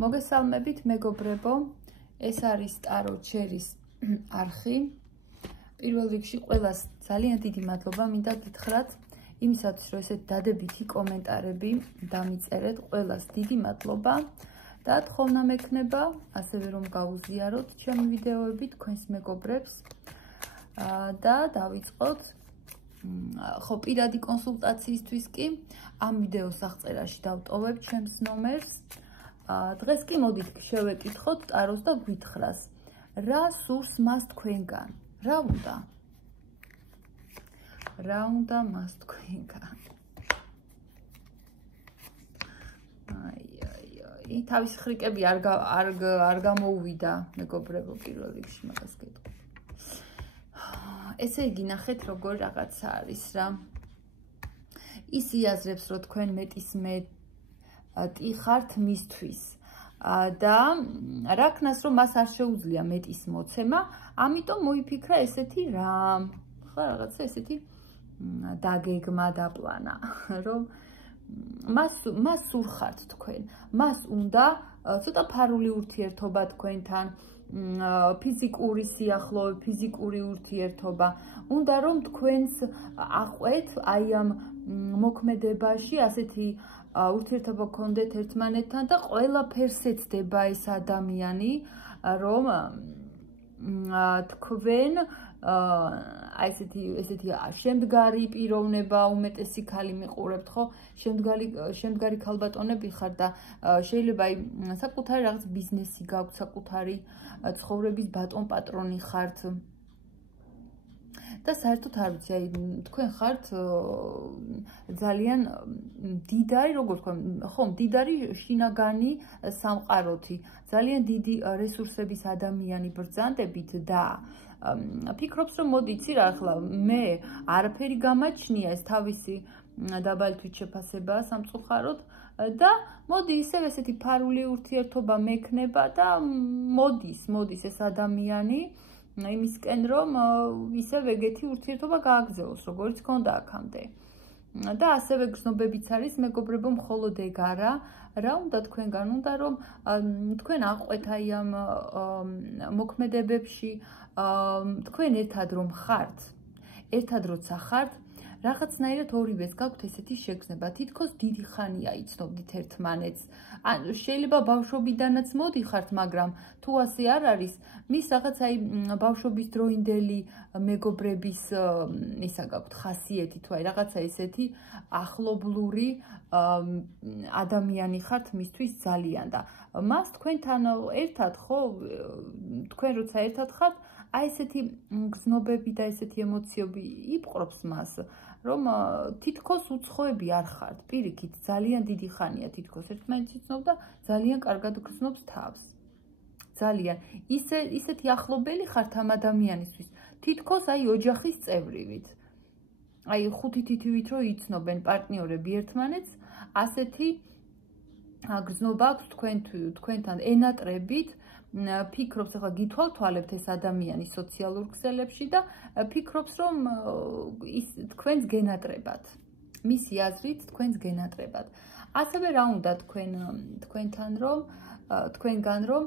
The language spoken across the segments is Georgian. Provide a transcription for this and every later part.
მოგესალმებით მეგობრებო, ეს არის ტარო ჩერის არხი. პირველ რიგში ყველას ძალიან დიდი მადლობა მინდა გითხრათ იმისათვის, რომ ესეთ დადებითი კომენტარები დამიწერეთ. ყველას დიდი მადლობა და თხოვნა მექნება, ასევე რომ გაუზიაროთ ჩემი ვიდეოები თქვენს მეგობრებს და დავიწყოთ. ხო, პირადი კონსულტაციისთვის კი ამ ვიდეოს აღწერაში დავტოვებ ჩემს ნომერს. დღეს კი მოდით შევეკითხოთ ტაროს და გვითხრას, რა სურს მას თქვენგან? რა უნდა მას თქვენგან? თავის ხრიკები არ გამოუვიდა მეგობრებო პირველ რიგში მაგას გეტყვი. ესე იგი ნახეთ როგორ რაღაცა არის რა. ის იაზრებს რომ თქვენ მეტი ხართ მისთვის და რა ქნას რომ მას არ შეუძლია მეტის მოცემა, ამიტომ მოიფიქრა ესეთი რამ. ხო რაღაცა ესეთი დაგეგმა დაპლანა, რომ მას სურხართ თქვენ. მას უნდა ცოტა ფარული ურთიერთობა თქვენთან, ფიზიკური სიახლოვე, ფიზიკური ურთიერთობა. უნდა რომ თქვენს აყვეთ აი ამ მოქმედებაში ასეთი ურთიერთობა გქონდეთ ერთმანეთთან და ყველაფერს ეცდება ეს ადამიანი, რომ თქვენ აი ესეთი შემდგარი პიროვნება უმეტესი ქალი მიყურებთ, ხო? შემდგარი ქალბატონები ხართ და შეიძლება აი საკუთარი რაღაც ბიზნესი გაქვთ, საკუთარი ცხოვრების ბატონ პატრონი ხართ. და საერთოდ არ ვიცი, აი თქვენ ხართ ძალიან მდიდარი, როგორ თქვა, ხო, მდიდარი შინაგანი სამყაროთი, ძალიან დიდი რესურსების ადამიანი ბრძანდებით და ფიქრობს, რომ მოდი იცი რა, ახლა მე არაფერი გამაჩნია, ეს თავისი დაბალი თვითშეფასებაა სამწუხაროდ და მოდი ისევ ესეთი ფარული ურთიერთობა მექნება და მოდის ეს ადამიანი იმისკენ, რომ ისევ ეგეთი ურთიერთობა გააგრძელოს, როგორც ჰქონდა აქამდე. და ასევე გრძნობებიც არის მეგობრებო, მხოლოდ ეგ არა, რა უნდა თქვენგან? უნდა რომ თქვენ აყვეთ აი ამ მოქმედებებში, თქვენ ერთად რომ ხართ, ერთად როცა ხართ, რაღაცნაირად ორივეს გაქვთ ესეთი შეგრძნება, თითქოს დიდი ხანია იცნობდით ერთმანეთს. შეიძლება ბავშვობიდანაც მოდიხართ, მაგრამ თუ ასე არ არის, მის რაღაც აი ბავშვობის დროინდელი მეგობრების ისა გაქვთ ხასიეთი, თუ აი რაღაცა ესეთი ახლობლური ადამიანი ხართ მისთვის ძალიან და მას თქვენთან ერთად, ხო, თქვენ როცა ერთად ხართ, აი ესეთი გრძნობები და ესეთი ემოციები იპყრობს მას, რომ თითქოს უცხოები არ ხართ, პირიქით, ძალიან დიდი ხანია თითქოს ერთმანეთს იცნობ და ძალიან კარგად გრძნობს თავს. ძალიან. ისეთი ახლობელი ხართ ამ ადამიანისთვის, თითქოს აი ოჯახის წევრივით. აი ხუთი თითივით რო იცნობენ პარტნიორები ერთმანეთს, ასეთი გრძნობა აქვს თქვენთან ენატრებით. ფიქრობს, ახლა გითვალთვალებთ ეს ადამიანი სოციალურ ქსელებში და ფიქრობს, რომ თქვენს გენატრებად. მისი აზრით თქვენს გენატრებად. ასევე რა უნდა თქვენგან რომ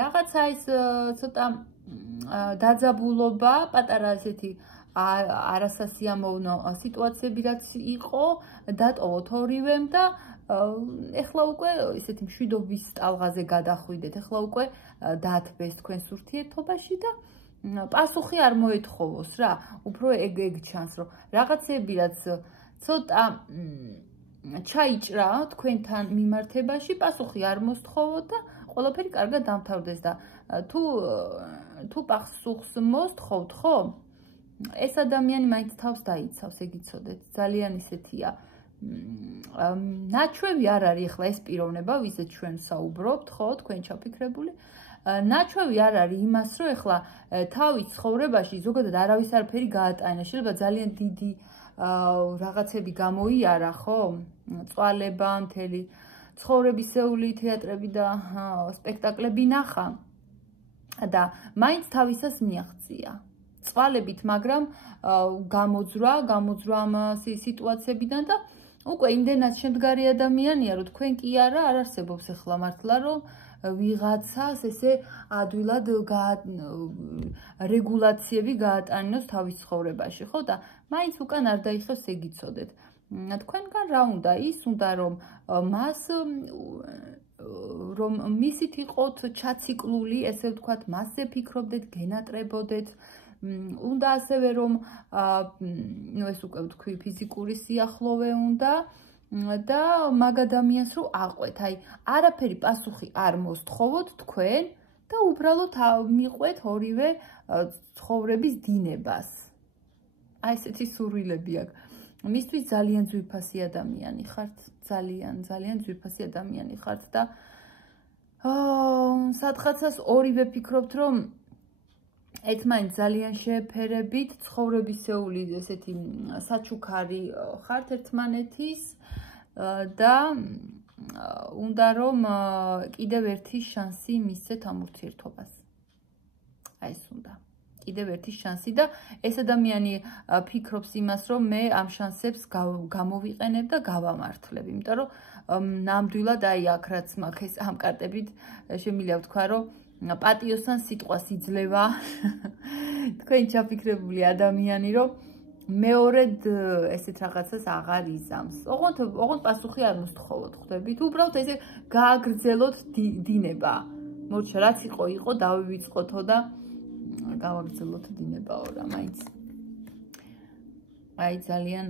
რაღაცა ის ცოტა დაძაბულობა, პატარა ესეთი არასასიამოვნო სიტუაციები რაც იყო, დატოვოთ ორივემ და ეხლა უკვე ესეთი მშვიდობის ტალღაზე გადახვიდეთ, ეხლა უკვე დაათბეს თქვენს ურთიერთობაში და პასუხი არ მოეთხოვოს რა, უფრო ეგ ჩანს, რომ რაღაცები რაც ცოტა ჩაიჭრა თქვენთან მიმართებაში, პასუხი არ მოსთხოვოთ და ყველაფერი კარგად დამთავრდეს და თუ პასუხს მოსთხოვთ, ხო? ეს ადამიანი მაინც თავს დაიცავს, ეგ იცოდეთ, ძალიან ისეთია. ნაჩვევი არ არის ახლა ეს პიროვნება, ვისაც ჩვენ საუბრობთ, ხო, თქვენ ჩაფიქრებული. ნაჩვევი არ არის იმას, რომ ახლა თავის ცხოვრებაში ზოგადად არავის არაფერი გაატანა, შეიძლება ძალიან დიდი რაღაცები გამოიარა, ხო? წვალება, მთელი ცხოვრებისეული თეატრები და სპექტაკლები ნახა და მაინც თავისას მიაღწია. წვალებით, მაგრამ გამოძრა ამ სიტუაციებიდან და უკვე იმდენად შემდგარი ადამიანია, რომ თქვენ კი არ არსებობს ახლა მართლა, რომ ვიღაცას ესე ადვილად რეგულაციები გაატანინოს თავის ცხოვრებაში, ხო და მაინც უკან არ დაიხევს ეგ იცოდეთ. თქვენგან რა უნდა? ის უნდა რომ მას რომ მისით იყოთ ჩაციკლული, ესე ვთქვათ, მასზე ფიქრობდეთ, გენატრებოდეთ. უნდა ასევე რომ ეს უკვე ვთქვი ფიზიკური სიახლოვე უნდა და მაგ ადამიანს რომ აყვეთ, აი არაფერი პასუხი არ მოსთხოვოთ თქვენ და უბრალოდ მიყვეთ ორივე ცხოვრების დინებას. აი ესეთი სურვილები აქვს. მისთვის ძალიან ძვირფასი ადამიანი ხართ, ძალიან ძვირფასი ადამიანი ხართ და სადღაცას ორივე ფიქრობთ რომ ერთმანეთს ძალიან შეეფერებით, ცხოვრებისეული ესეთი საჩუქარი ხართ ერთმანეთის და უნდა რომ კიდევ ერთი შანსი მისცეთ ამ ურთიერთობას. აი ეს უნდა. კიდევ ერთი შანსი და ეს ადამიანი ფიქრობს იმას, რომ მე ამ შანსებს გამოვიყენებ და გავამართლებ, იმიტომ რომ ნამდვილად აი აქ რაც მაქვს ეს ამ კარტებით შემიძლია ვთქვა, რომ პატიოსთან სიტყვას იძლევა თქვენ ჩაფიქრებული ადამიანი, რომ მეორედ ესეთ რაღაცას აღარ იზამს. ოღონდ პასუხი არ მოსთხოვოთ, ხვდებით? უბრალოდ ესე გააგრძელოთ დინება. მორჩა რაც იყო, დავივიწყოთო და გავაგრძელოთ დინებაო რა, მაინც. აი ძალიან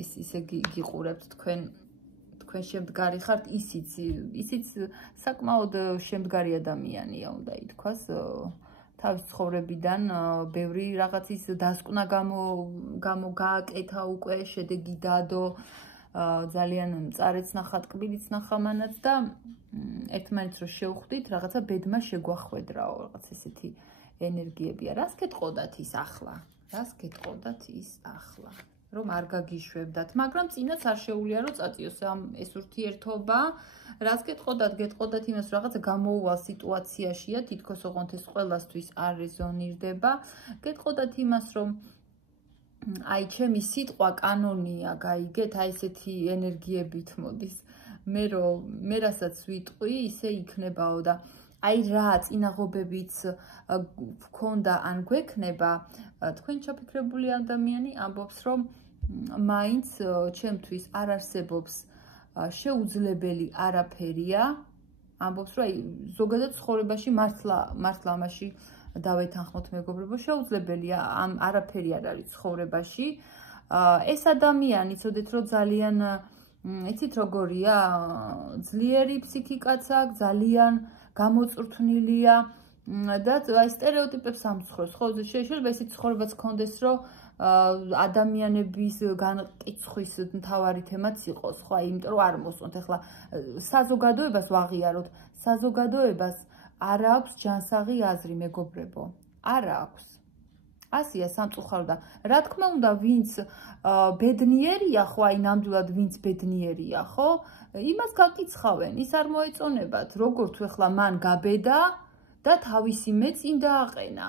ისე გიყურებთ თქვენ შემდგარი ხართ, ისიც საკმაოდ შემდგარი ადამიანია, უნდა ითქვას. თავის ცხოვრებიდან ბევრი რაღაცის დასკვნა გააკეთა უკვე, შედეგი დადო, ძალიან მწარეც ნახა, ტკბილიც ნახა მანაც და ერთმანეთს რო შევხვდით, რაღაცა ბედმა შეგვახვედრაო, რაღაც ესეთი ენერგიებია. რას გეტყოდათ ის ახლა? რომ არ გაგიშვებდათ, მაგრამ წინაც არ შეუძლია რომ წაწიოს ეს ურთიერთობა. რას გეტყოდათ იმას, რომ რაღაცა გამოუვალ სიტუაციაშია, თითქოს ოღონდ ეს ყველასთვის არ რეზონირდება. გეტყოდათ იმას, რომ აი ჩემი სიტყვა კანონია, გაიგეთ, აი ესეთი ენერგიებით მოდის. მე რასაც ვიტყვი, ისე იქნებაო და აი რა წინაღობებიც გქონდა ან გვექნება, თქვენ ჩაფიქრებული ადამიანი ამბობს, რომ მაინც ჩემთვის არ არსებობს შეუძლებელი არაფერია, ამბობს, რომ აი ზოგადად ცხოვრებაში მართლა ამაში დავეთანხმოთ მეგობრებო, შეუძლებელია ამ არაფერი არ არის ცხოვრებაში. ეს ადამიანი, ცოდეთ რომ ძალიან იცით როგორია, ძლიერი ფსიქიკაც აქვს, ძალიან გამოწვრთნილია და აი სტერეოტიპებს ამსხროს, ხო, შეიძლება ისეთი ცხოვრებაც გქონდეს, რომ ადამიანების განკიცხვის მთავარი თემაც იყოს, ხო, აი იმიტომ რომ არ მოსწონთ. ახლა საზოგადოებას ვაღიაროთ, საზოგადოებას არ აქვს ჯანსაღი აზრი, მეგობრებო, არ აქვს. ასია სამწუხარო და რა თქმა უნდა, ვინც ბედნიერია, ხო, აი ნამდვილად ვინც ბედნიერია, ხო, იმას გაკიცხავენ, ის არ მოეწონებათ, როგორ თუ ახლა მან გაბედა და თავისი მე წინ დააყენა,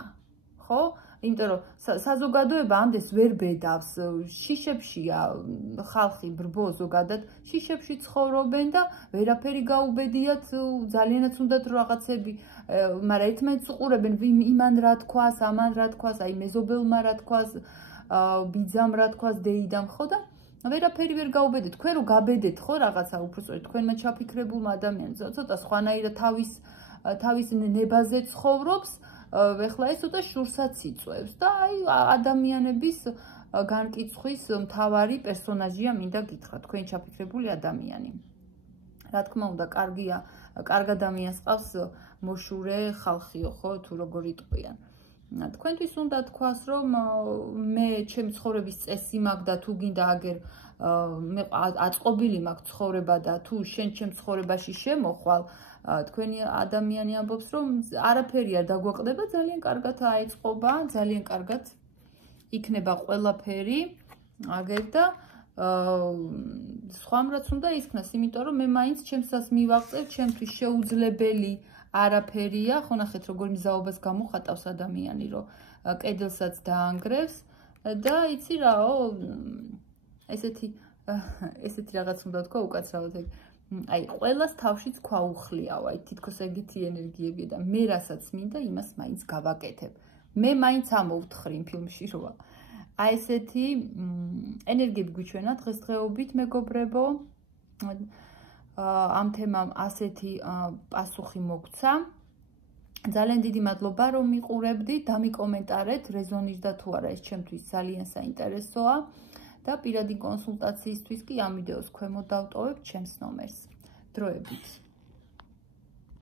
ხო? იმიტომ რომ საზოგადოება ამდენს ვერ ბედავს, შიშებშია ხალხი ბრბო ზოგადად, შიშებში ცხოვრობენ და ვერაფერი გაუბედიათ, ძალიანაც უნდათ რაღაცები, მაგრამ ერთმანეთს უყურებენ, იმან რა თქვას, ამან რა თქვას, აი მეზობელმა რა თქვას, ბიძამ რა თქვას, დეიდამ, ხო და ვერაფერი ვერ გაუბედეთ. თქვენ რო გაბედეთ, ხო, რაღაცა უბრალოდ თქვენმა ჩაფიქრებულმა ადამიანს ცოტა სხვანაირად თავის ნებაზე ცხოვრობს, ეხლა ეს ცოტა შურსაც იწვევს და აი ადამიანების განკიცხვის მთავარი პერსონაჟია მინდა გითხრა, თქვენ ჩაფიქრებული ადამიანი. რა თქმა უნდა, კარგია, კარგ ადამიანს ყავს მოშურე ხალხიო, ხო, თუ როგორ იტყვიან. თქვენთვის უნდა თქვას, რომ მე ჩემი ცხოვრების წესი მაქვს და თუ გინდა აგერ მე აწყობილი მაქვს ცხოვრება და თუ შენ ჩემ ცხოვრებაში შემოხვალ, თქვენი ადამიანი ამბობს, რომ არაფერი არ დაგვაყდება, ძალიან კარგად აეწყობა, ძალიან კარგად იქნება ყველაფერი, აგერ და სხვამ რაც უნდა ისქნას, იმიტომ რომ მე მაინც ჩემსას მივაღწევ, ჩემთვის შეუძლებელი არაფერია, ხო ნახეთ როგორ მზაობას გამოხატავს ადამიანი, რომ კედელსაც დაანგრევს და იცი რაო, ესეთი ესეთი რაღაც უნდა თქვა უკაცრავად ეგ. აი, ყველას თავშიც ქვაუხლიაო, აი თითქოს ეგეთი ენერგიებია და მე რასაც მინდა, იმას მაინც გავაკეთებ. მე მაინც ამოვთხრი იმ ფილმში როა. აი ესეთი ენერგიები გვიჩვენა დღესდღეობით, მეგობრებო. ამ თემამ ასეთი პასუხი მოგცა. ძალიან დიდი მადლობა რომ მიყურებდით, დამიკომენტარეთ, რეზონირდა თუ არა ეს ჩემთვის ძალიან საინტერესოა და პირადი კონსულტაციისთვის კი ამ ვიდეოს ქვემოთ დავტოვებ ჩემს ნომერს. დროებით.